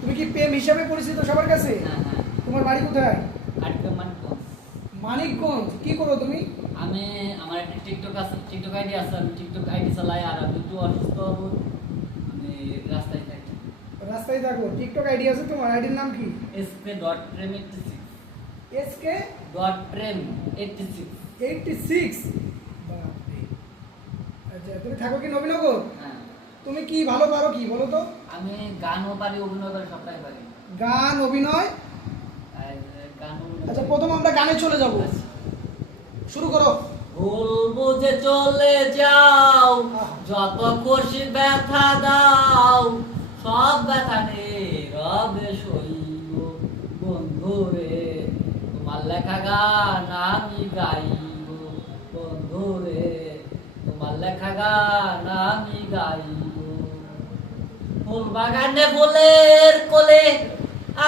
তুমি কি প্রেম হিসাবে পরিচিত সবার কাছে? হ্যাঁ হ্যাঁ। তোমার বাড়ি কোথায়? মানিকগঞ্জ। কি করো তুমি? আমি আমার একটা টিকটক আছে টিকটক আইডি আছে আমি টিকটক আইডি চালাই আর আমি একটু অসুস্থ আমি রাস্তায় থাকি। রাস্তায় থাকো। টিকটক আইডি আছে তোমার? আইডির নাম কি? SK dot Prem eighty six S dot Prem আচ্ছা তুমি থাকো কি নবীনগর? হ্যাঁ। তুমি কি ভালো পারো কি বলো তো? আমি গানও পারি অভিনয় পারি সবটাই পারি। গান অভিনয়? আচ্ছা পারি। প্রথম আমরা গানে চলে যাব। আচ্ছা। শুরু করো। বলব যে চলে যাও যত খুশি ব্যথা দাও সব ব্যথা নে রবে সইব। বন্ধু রে তোমার লেখা গান আমি গাইব। বন্ধু রে তোমার লেখা গান আমি গাইব। ফুল বাগানে ফুলের কোলে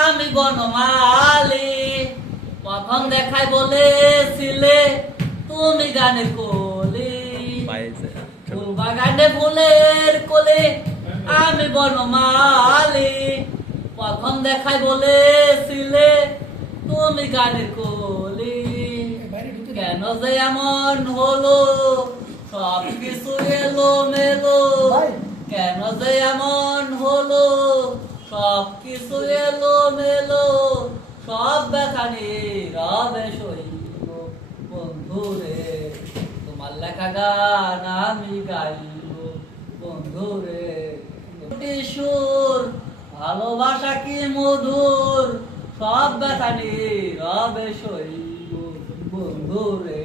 আমি বনমালী। প্রথম দেখায় বলেছিলে তুমি গানের কোলে। ফুল বাগানে ফুলের কোলে আমি বনমালী। প্রথম দেখায় বলেছিলে তুমি গানের কোলে। কেন যে এমন হলো সব কিছু এলো মেলো কেন যে এমন হলো সব কিছু এলো মেলো, সব ব্যথা রবে সইব বন্ধু তোমার লেখা গান আমি গাইব। বন্ধু রে দুটি সুর, ভালোবাসা কি মধুর? সব ব্যথা রবে সইব বন্ধু রে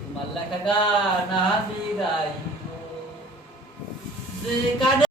তোমার লেখা গান আমি গাইব।